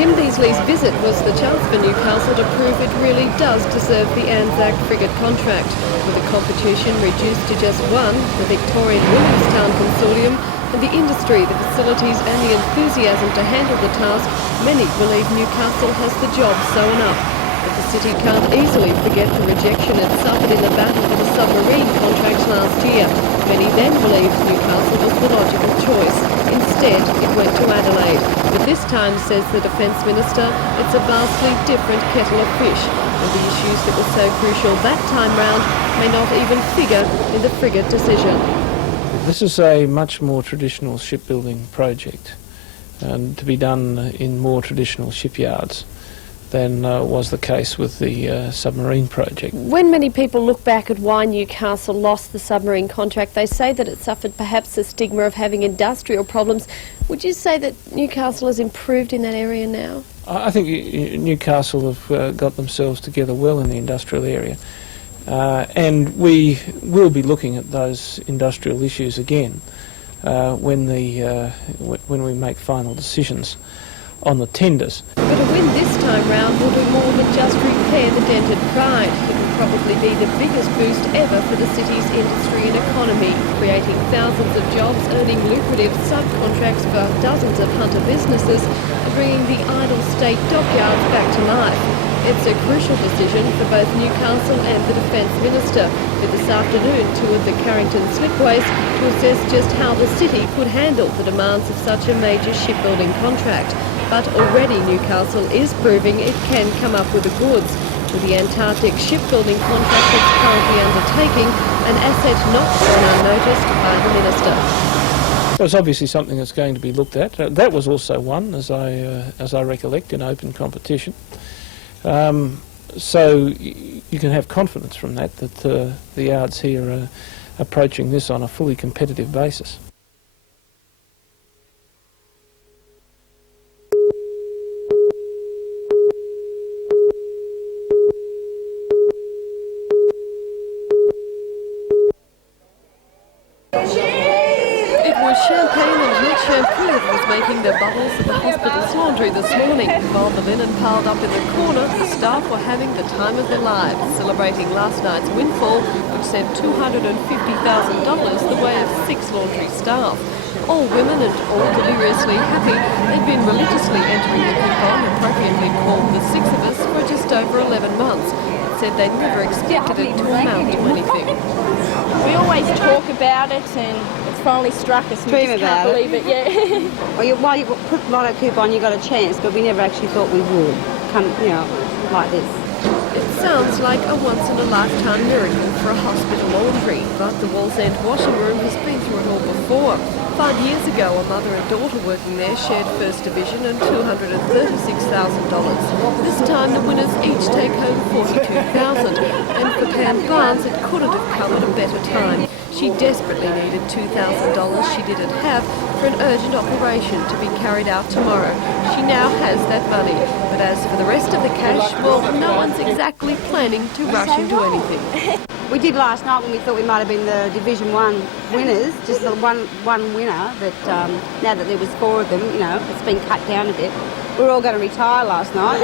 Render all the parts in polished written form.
Kim Beazley's visit was the chance for Newcastle to prove it really does deserve the Anzac Frigate contract. With the competition reduced to just one, the Victorian Williamstown Consortium, and the industry, the facilities and the enthusiasm to handle the task, many believe Newcastle has the job sewn up. But the city can't easily forget the rejection it suffered in the battle for the submarine contract last year. Many then believed Newcastle was the logical choice. Instead, it went to Adelaide. But this time, says the Defence Minister, it's a vastly different kettle of fish, and the issues that were so crucial that time round may not even figure in the frigate decision. This is a much more traditional shipbuilding project, and to be done in more traditional shipyards than was the case with the submarine project. When many people look back at why Newcastle lost the submarine contract, they say that it suffered perhaps the stigma of having industrial problems. Would you say that Newcastle has improved in that area now? I think Newcastle have got themselves together well in the industrial area, and we will be looking at those industrial issues again when we make final decisions on the tenders. But a win this time round will do more than just repair the dented pride. It will probably be the biggest boost ever for the city's industry and economy, creating thousands of jobs, earning lucrative subcontracts for dozens of hunter businesses, and bringing the idle state dockyards back to life. It's a crucial decision for both Newcastle and the Defence Minister, who this afternoon toured the Carrington slipways to assess just how the city could handle the demands of such a major shipbuilding contract. But already Newcastle is proving it can come up with the goods. With the Antarctic shipbuilding contract it's currently undertaking, an asset not gone unnoticed by the Minister. It's obviously something that's going to be looked at. That was also won, as I recollect, in open competition. So you can have confidence from that the yards here are approaching this on a fully competitive basis. Champagne and hot shampoo was making their bubbles at the hospital's laundry this morning. While the linen piled up in the corner, the staff were having the time of their lives, celebrating last night's windfall, which sent $250,000 the way of 6 laundry staff. All women and all deliriously happy, they'd been religiously entering the coupon, appropriately called the 6 of us, for just over 11 months. It said they'd never expected it to amount to anything. We always talk about it, and it's finally struck us. We just can't believe it, yeah. Well, you put Lotto coupon, you got a chance, but we never actually thought we would come, like this. It sounds like a once-in-a-lifetime miracle for a hospital laundry, but the Wall's End washing room has been through it all before. 5 years ago, a mother and daughter working there shared First Division and $236,000. This time, the winners each take home $42,000, and for Pam Barnes, it couldn't have come at a better time. She desperately needed $2,000 she didn't have for an urgent operation to be carried out tomorrow. She now has that money, but as for the rest of the cash, well, no one's exactly planning to rush into anything. We did last night when we thought we might have been the Division 1 winners, just the one winner, but now that there was 4 of them, it's been cut down a bit. We were all going to retire last night.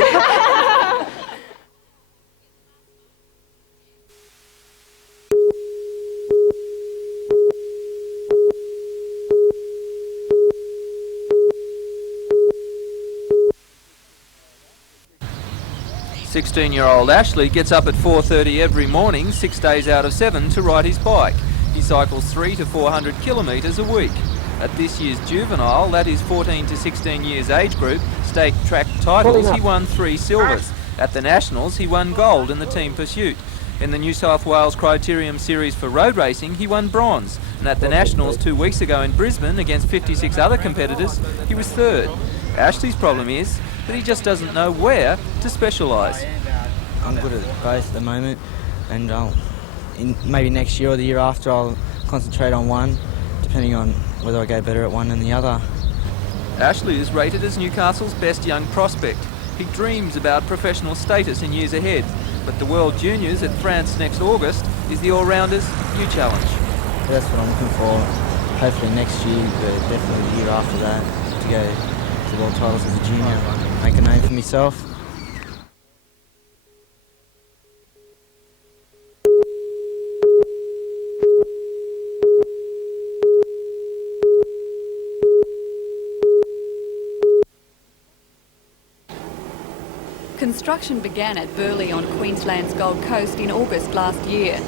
16-year-old Ashley gets up at 4:30 every morning, 6 days out of 7, to ride his bike. He cycles 300 to 400 kilometres a week. At this year's juvenile, that is 14 to 16 years age group, state track titles, he won 3 silvers. At the Nationals, he won gold in the team pursuit. In the New South Wales Criterium Series for road racing, he won bronze. And at the Nationals 2 weeks ago in Brisbane, against 56 other competitors, he was 3rd. Ashley's problem is that he just doesn't know where to specialise. I'm good at both at the moment, and maybe next year or the year after I'll concentrate on one, depending on whether I go better at one than the other. Ashley is rated as Newcastle's best young prospect. He dreams about professional status in years ahead, but the World Juniors at France next August is the all-rounder's new challenge. That's what I'm looking for, hopefully next year, but definitely the year after that, to go the world titles as a junior, make a name for myself. Construction began at Burleigh on Queensland's Gold Coast in August last year.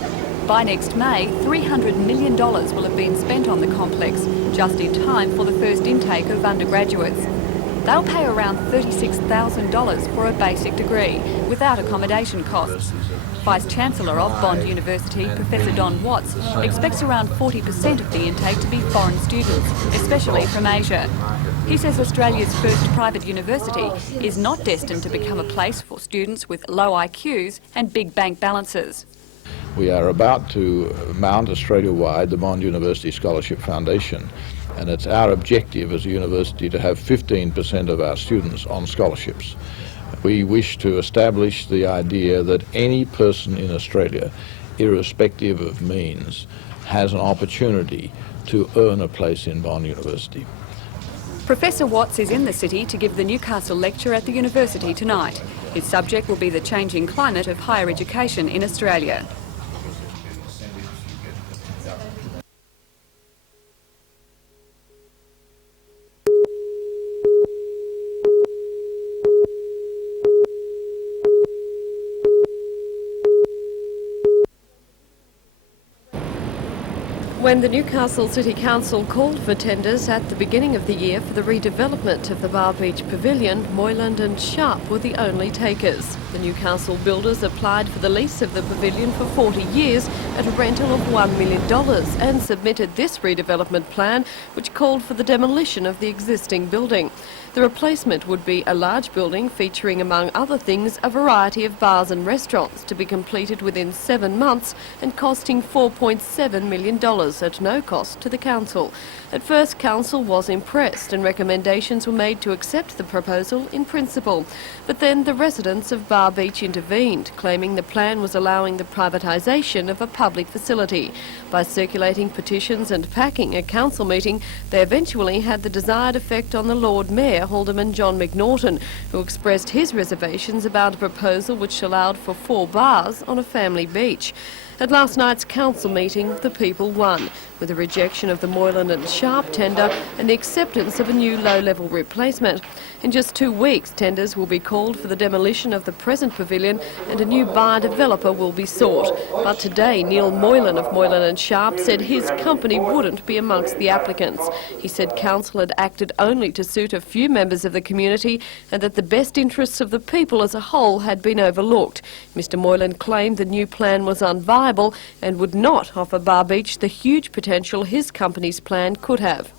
By next May, $300 million will have been spent on the complex, just in time for the first intake of undergraduates. They'll pay around $36,000 for a basic degree, without accommodation costs. Vice-Chancellor of Bond University, Professor Don Watts, expects around 40% of the intake to be foreign students, especially from Asia. He says Australia's first private university is not destined to become a place for students with low IQs and big bank balances. We are about to mount Australia-wide the Bond University Scholarship Foundation, and it's our objective as a university to have 15% of our students on scholarships. We wish to establish the idea that any person in Australia, irrespective of means, has an opportunity to earn a place in Bond University. Professor Watts is in the city to give the Newcastle lecture at the university tonight. His subject will be the changing climate of higher education in Australia. When the Newcastle City Council called for tenders at the beginning of the year for the redevelopment of the Bar Beach Pavilion, Moyland and Sharp were the only takers. The Newcastle builders applied for the lease of the pavilion for 40 years at a rental of $1 million and submitted this redevelopment plan, which called for the demolition of the existing building. The replacement would be a large building featuring, among other things, a variety of bars and restaurants to be completed within 7 months and costing $4.7 million at no cost to the council. At first, council was impressed and recommendations were made to accept the proposal in principle. But then the residents of Bar Beach intervened, claiming the plan was allowing the privatisation of a public facility. By circulating petitions and packing a council meeting, they eventually had the desired effect on the Lord Mayor, Alderman John McNaughton, who expressed his reservations about a proposal which allowed for 4 bars on a family beach. At last night's council meeting, the people won, with a rejection of the Moyland and Sharp tender and the acceptance of a new low-level replacement. In just 2 weeks, tenders will be called for the demolition of the present pavilion and a new bar developer will be sought. But today, Neil Moylan of Moylan and Sharp said his company wouldn't be amongst the applicants. He said council had acted only to suit a few members of the community and that the best interests of the people as a whole had been overlooked. Mr Moylan claimed the new plan was unviable and would not offer Bar Beach the huge potential his company's plan could have.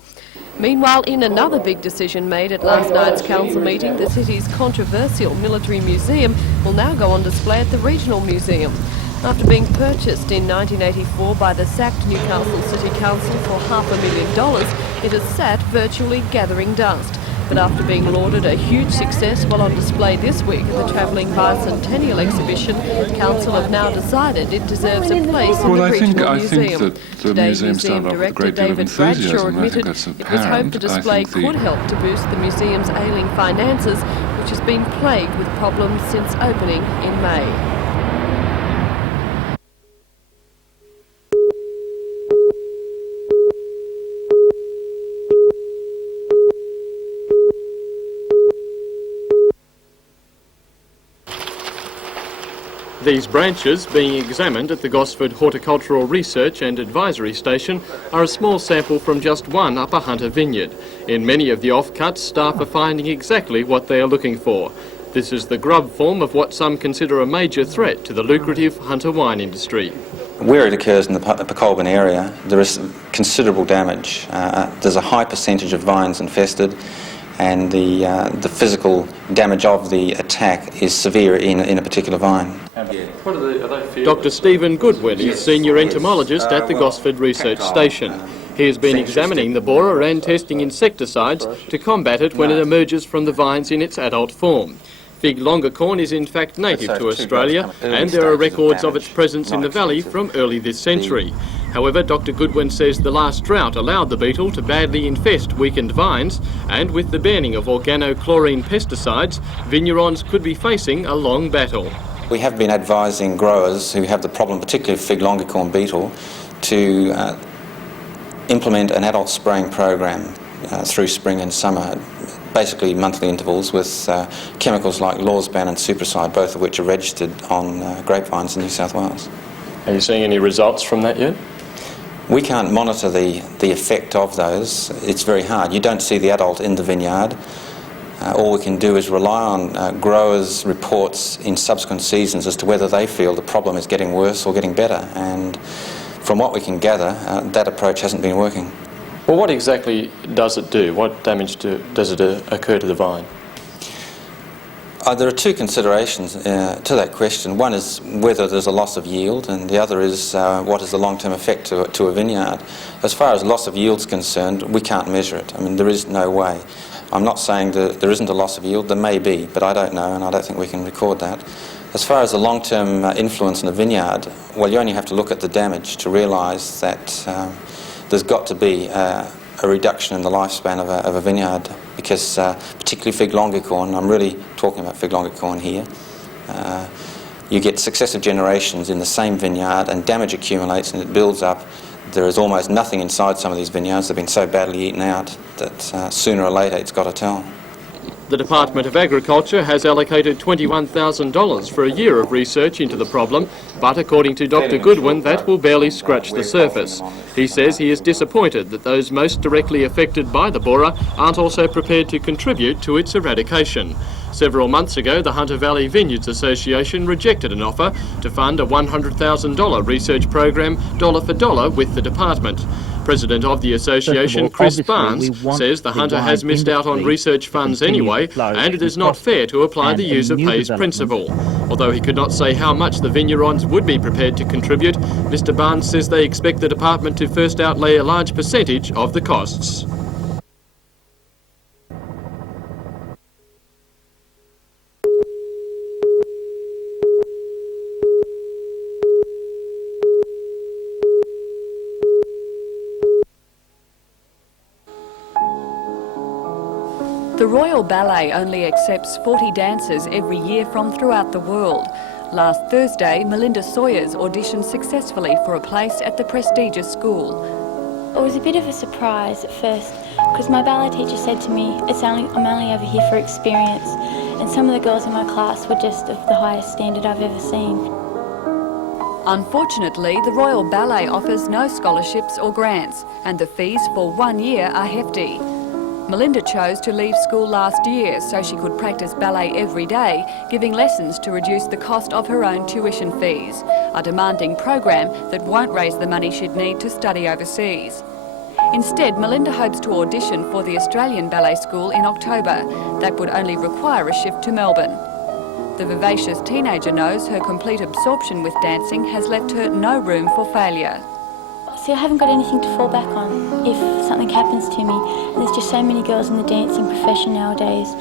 Meanwhile, in another big decision made at last night's council meeting, the city's controversial military museum will now go on display at the Regional Museum. After being purchased in 1984 by the sacked Newcastle City Council for $500,000, it has sat virtually gathering dust. But after being lauded a huge success while on display this week at the travelling Bicentennial exhibition, Council have now decided it deserves a place in the Regional Museum. I think that the museum started off with a great deal of enthusiasm. I think that's apparent. It was hoped the display could help to boost the museum's ailing finances, which has been plagued with problems since opening in May. These branches, being examined at the Gosford Horticultural Research and Advisory Station, are a small sample from just one Upper Hunter vineyard. In many of the offcuts, staff are finding exactly what they are looking for. This is the grub form of what some consider a major threat to the lucrative Hunter wine industry. Where it occurs in the Colburn area, there is considerable damage. There's a high percentage of vines infested, and the physical damage of the attack is severe in a particular vine. Dr Stephen Goodwin is Senior Entomologist at the Gosford Research Station. He has been examining the borer and testing insecticides to combat it when it emerges from the vines in its adult form. Fig Longicorn is in fact native to Australia, and there are records of its presence in the valley from early this century. However, Dr Goodwin says the last drought allowed the beetle to badly infest weakened vines, and with the banning of organochlorine pesticides, vignerons could be facing a long battle. We have been advising growers who have the problem, particularly of fig longicorn beetle, to implement an adult spraying program through spring and summer, basically monthly intervals, with chemicals like Lawsban and Supricide, both of which are registered on grapevines in New South Wales. Are you seeing any results from that yet? We can't monitor the effect of those. It's very hard. You don't see the adult in the vineyard. All we can do is rely on growers' reports in subsequent seasons as to whether they feel the problem is getting worse or getting better. And from what we can gather, that approach hasn't been working. Well, what exactly does it do? What damage does it occur to the vine? There are two considerations to that question. One is whether there's a loss of yield, and the other is what is the long-term effect to a vineyard. As far as loss of yield is concerned, we can't measure it. I mean, there is no way. I'm not saying that there isn't a loss of yield. There may be, but I don't know, and I don't think we can record that. As far as the long-term influence in a vineyard, well, you only have to look at the damage to realise that there's got to be a reduction in the lifespan of a vineyard, because particularly fig longicorn, I'm really talking about fig longicorn here, you get successive generations in the same vineyard and damage accumulates and it builds up. There is almost nothing inside some of these vineyards. They've been so badly eaten out that sooner or later it's got to tell. The Department of Agriculture has allocated $21,000 for a year of research into the problem, but according to Dr Goodwin, that will barely scratch the surface. He says he is disappointed that those most directly affected by the borer aren't also prepared to contribute to its eradication. Several months ago, the Hunter Valley Vineyards Association rejected an offer to fund a $100,000 research program dollar for dollar with the department. President of the association, Chris Barnes, says the Hunter has missed out on research funds anyway, and it is not fair to apply the use of pays principle. Although he could not say how much the vignerons would be prepared to contribute, Mr Barnes says they expect the department to first outlay a large percentage of the costs. The Royal Ballet only accepts 40 dancers every year from throughout the world. Last Thursday, Melinda Sawyers auditioned successfully for a place at the prestigious school. It was a bit of a surprise at first because my ballet teacher said to me, I'm only over here for experience, and some of the girls in my class were just of the highest standard I've ever seen. Unfortunately, the Royal Ballet offers no scholarships or grants, and the fees for 1 year are hefty. Melinda chose to leave school last year so she could practice ballet every day, giving lessons to reduce the cost of her own tuition fees, a demanding program that won't raise the money she'd need to study overseas. Instead, Melinda hopes to audition for the Australian Ballet School in October. That would only require a shift to Melbourne. The vivacious teenager knows her complete absorption with dancing has left her no room for failure. See, I haven't got anything to fall back on if something happens to me. And there's just so many girls in the dancing profession nowadays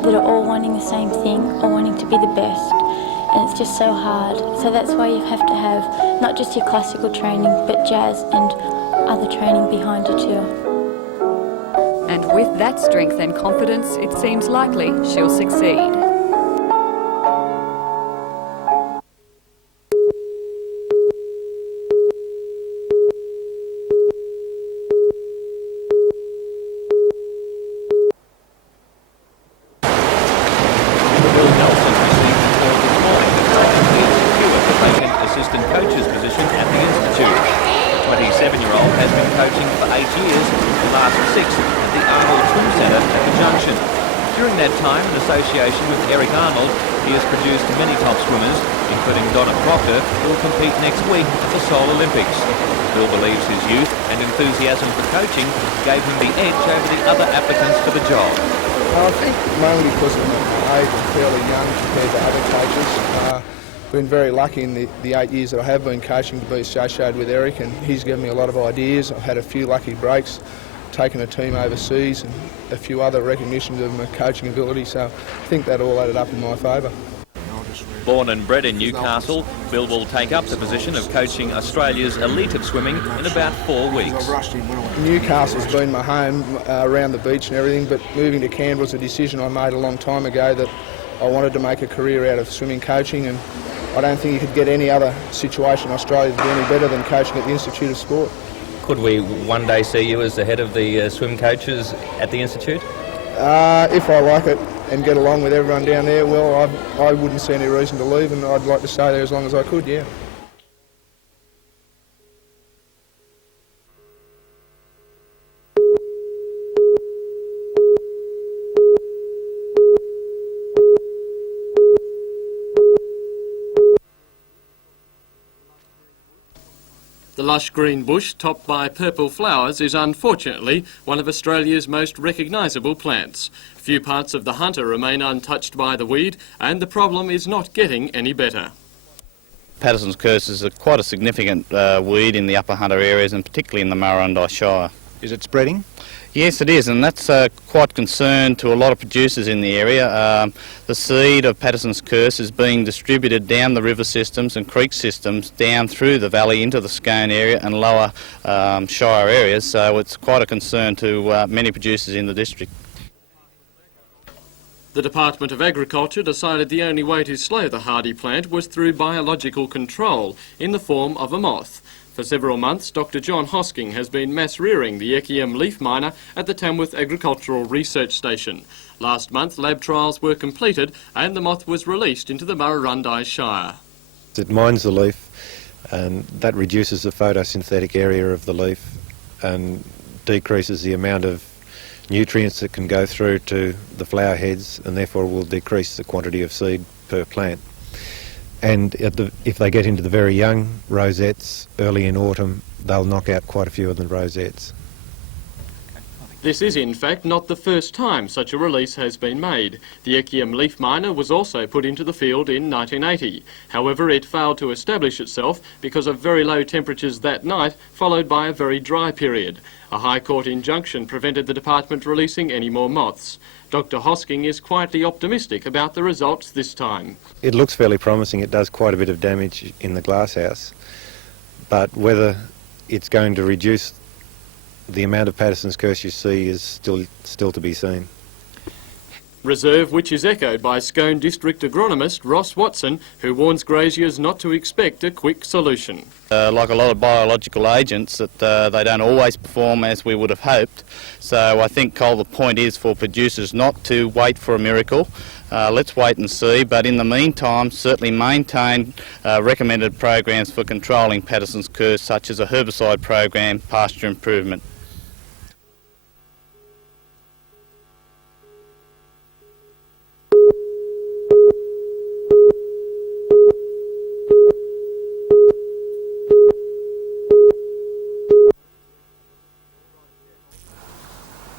that are all wanting the same thing, or wanting to be the best. And it's just so hard. So that's why you have to have not just your classical training, but jazz and other training behind you too. And with that strength and confidence, it seems likely she'll succeed. Gave him the edge over the other applicants for the job. I think mainly because I'm age and fairly young compared to other coaches. Been very lucky in the 8 years that I have been coaching to be associated with Eric, and he's given me a lot of ideas. I've had a few lucky breaks, taken a team overseas and a few other recognitions of my coaching ability, so I think that all added up in my favour. Born and bred in Newcastle, Bill will take up the position of coaching Australia's elite of swimming in about 4 weeks. Newcastle's been my home around the beach and everything, but moving to Canberra was a decision I made a long time ago that I wanted to make a career out of swimming coaching, and I don't think you could get any other situation in Australia to do any better than coaching at the Institute of Sport. Could we one day see you as the head of the swim coaches at the Institute? If I like it and get along with everyone down there, well, I wouldn't see any reason to leave, and I'd like to stay there as long as I could, yeah. The lush green bush topped by purple flowers is unfortunately one of Australia's most recognisable plants. Few parts of the Hunter remain untouched by the weed, and the problem is not getting any better. Paterson's curse is quite a significant weed in the upper Hunter areas, and particularly in the Murrurundi Shire. Is it spreading? Yes, it is, and that's quite concern to a lot of producers in the area. The seed of Paterson's curse is being distributed down the river systems and creek systems down through the valley into the Scone area and lower Shire areas, so it's quite a concern to many producers in the district. The Department of Agriculture decided the only way to slow the hardy plant was through biological control in the form of a moth. For several months, Dr John Hosking has been mass rearing the Echium leaf miner at the Tamworth Agricultural Research Station. Last month, lab trials were completed and the moth was released into the Murrurundi Shire. It mines the leaf, and that reduces the photosynthetic area of the leaf and decreases the amount of nutrients that can go through to the flower heads, and therefore will decrease the quantity of seed per plant. And if they get into the very young rosettes early in autumn, they'll knock out quite a few of the rosettes. This is in fact not the first time such a release has been made. The Echium leaf miner was also put into the field in 1980. However, it failed to establish itself because of very low temperatures that night, followed by a very dry period. A High Court injunction prevented the department releasing any more moths. Dr Hosking is quietly optimistic about the results this time. It looks fairly promising. It does quite a bit of damage in the glasshouse, but whether it's going to reduce the amount of Paterson's curse you see is still to be seen. Reserve which is echoed by Scone District agronomist Ross Watson, who warns graziers not to expect a quick solution. Like a lot of biological agents, that they don't always perform as we would have hoped. So I think, Cole, the point is for producers not to wait for a miracle. Let's wait and see, but in the meantime certainly maintain recommended programs for controlling Paterson's curse, such as a herbicide program, pasture improvement.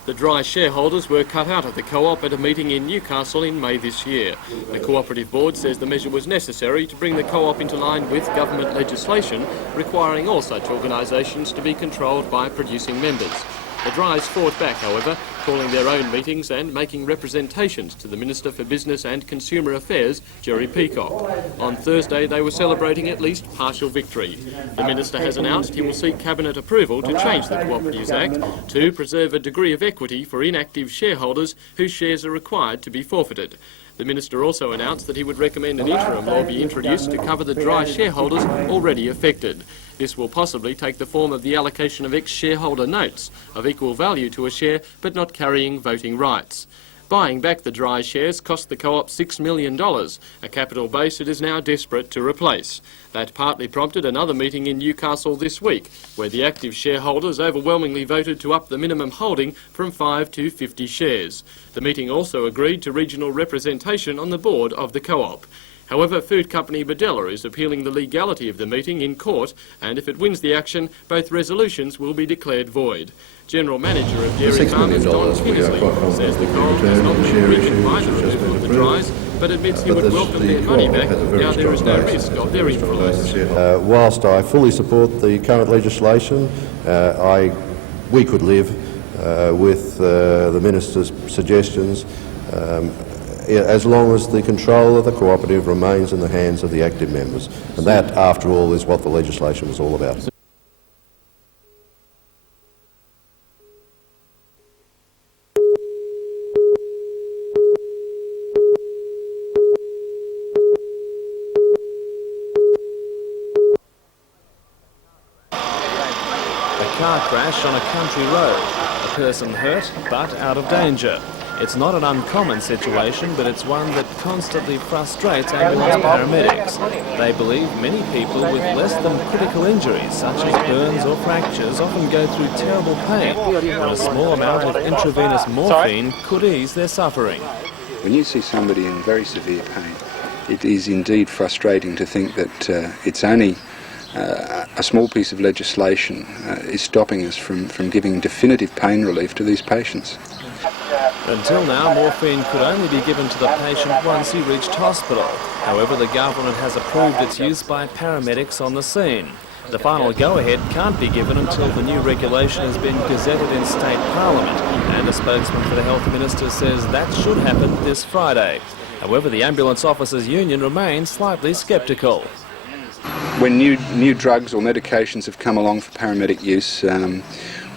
The dry shareholders were cut out of the co-op at a meeting in Newcastle in May this year. The cooperative board says the measure was necessary to bring the co-op into line with government legislation requiring all such organisations to be controlled by producing members. The Dries fought back, however, calling their own meetings and making representations to the Minister for Business and Consumer Affairs, Jerry Peacock. On Thursday, they were celebrating at least partial victory. The Minister has announced he will seek Cabinet approval to change the Cooperatives Act to preserve a degree of equity for inactive shareholders whose shares are required to be forfeited. The Minister also announced that he would recommend an interim law be introduced to cover the dry shareholders already affected. This will possibly take the form of the allocation of ex-shareholder notes of equal value to a share but not carrying voting rights. Buying back the dry shares cost the co-op $6 million, a capital base it is now desperate to replace. That partly prompted another meeting in Newcastle this week, where the active shareholders overwhelmingly voted to up the minimum holding from 5 to 50 shares. The meeting also agreed to regional representation on the board of the co-op. However, food company Bedella is appealing the legality of the meeting in court, and if it wins the action, both resolutions will be declared void. General Manager of Dairy Farmers Don Kinnersley says the co-op has not been weakened by the removal of the dries, but admits he would welcome their money back now there is no risk of their influence. Whilst I fully support the current legislation, we could live with the Minister's suggestions as long as the control of the cooperative remains in the hands of the active members. And that, after all, is what the legislation was all about. Car crash on a country road. A person hurt but out of danger. It's not an uncommon situation, but it's one that constantly frustrates ambulance paramedics. They believe many people with less than critical injuries, such as burns or fractures, often go through terrible pain, when a small amount of intravenous morphine could ease their suffering. When you see somebody in very severe pain, it is indeed frustrating to think that it's only a small piece of legislation is stopping us from giving definitive pain relief to these patients. Until now, morphine could only be given to the patient once he reached hospital. However, the government has approved its use by paramedics on the scene. The final go-ahead can't be given until the new regulation has been gazetted in State Parliament, and a spokesman for the Health Minister says that should happen this Friday. However, the Ambulance Officers Union remains slightly sceptical. When new drugs or medications have come along for paramedic use,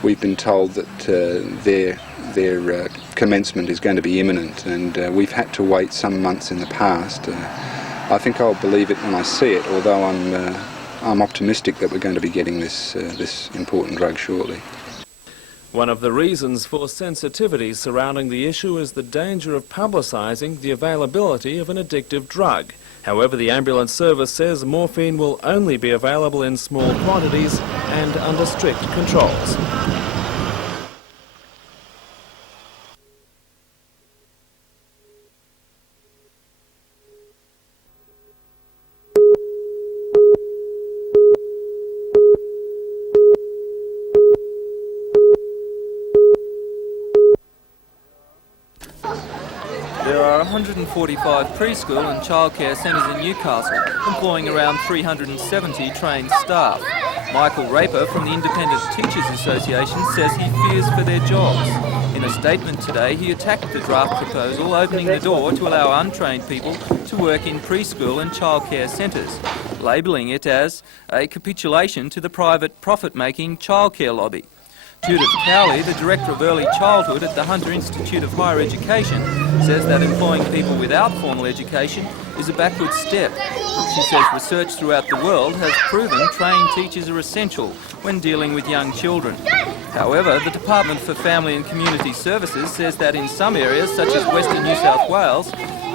we've been told that their commencement is going to be imminent, and we've had to wait some months in the past. I think I'll believe it when I see it, although I'm optimistic that we're going to be getting this important drug shortly. One of the reasons for sensitivity surrounding the issue is the danger of publicising the availability of an addictive drug. However, the ambulance service says morphine will only be available in small quantities and under strict controls. There are 145 preschool and childcare centres in Newcastle, employing around 370 trained staff. Michael Raper from the Independent Teachers Association says he fears for their jobs. In a statement today, he attacked the draft proposal, opening the door to allow untrained people to work in preschool and childcare centres, labelling it as a capitulation to the private profit-making childcare lobby. Judith Cowley, the Director of Early Childhood at the Hunter Institute of Higher Education, says that employing people without formal education is a backward step. She says research throughout the world has proven trained teachers are essential when dealing with young children. However, the Department for Family and Community Services says that in some areas, such as Western New South Wales,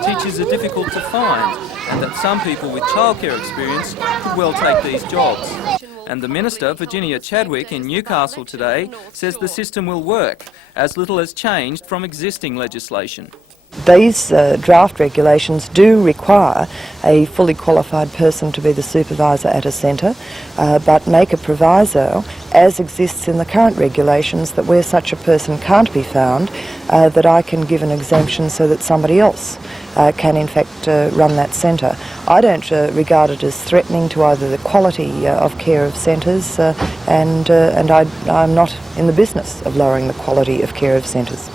teachers are difficult to find, and that some people with childcare experience could well take these jobs. And the Minister, Virginia Chadwick, in Newcastle today, says the system will work, as little has changed from existing legislation. These draft regulations do require a fully qualified person to be the supervisor at a centre, but make a proviso, as exists in the current regulations, that where such a person can't be found, that I can give an exemption so that somebody else can in fact run that centre. I don't regard it as threatening to either the quality of care of centres, and I'm not in the business of lowering the quality of care of centres.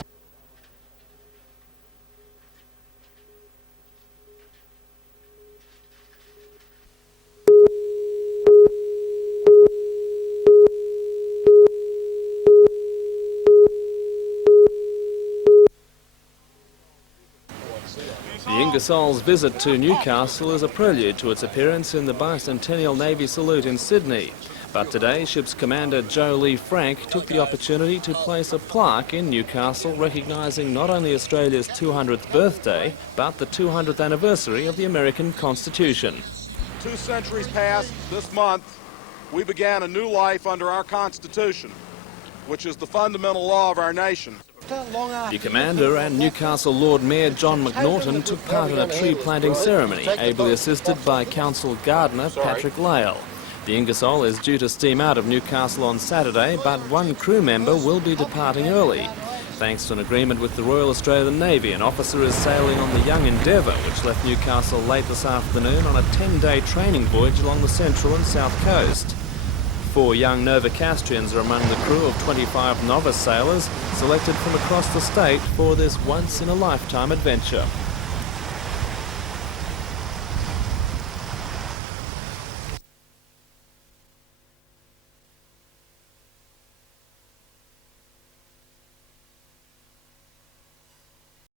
The Ingersoll's visit to Newcastle is a prelude to its appearance in the Bicentennial Navy Salute in Sydney. But today, ship's commander Joe Lee Frank took the opportunity to place a plaque in Newcastle recognising not only Australia's 200th birthday, but the 200th anniversary of the American Constitution. 2 centuries past this month, we began a new life under our Constitution, which is the fundamental law of our nation. The Commander and Newcastle Lord Mayor John McNaughton took part in a tree planting ceremony, ably assisted by Council Gardener Patrick Lale. The Ingersoll is due to steam out of Newcastle on Saturday, but one crew member will be departing early. Thanks to an agreement with the Royal Australian Navy, an officer is sailing on the Young Endeavour, which left Newcastle late this afternoon on a 10-day training voyage along the central and south coast. 4 young Novocastrians are among the crew of 25 novice sailors selected from across the state for this once-in-a-lifetime adventure.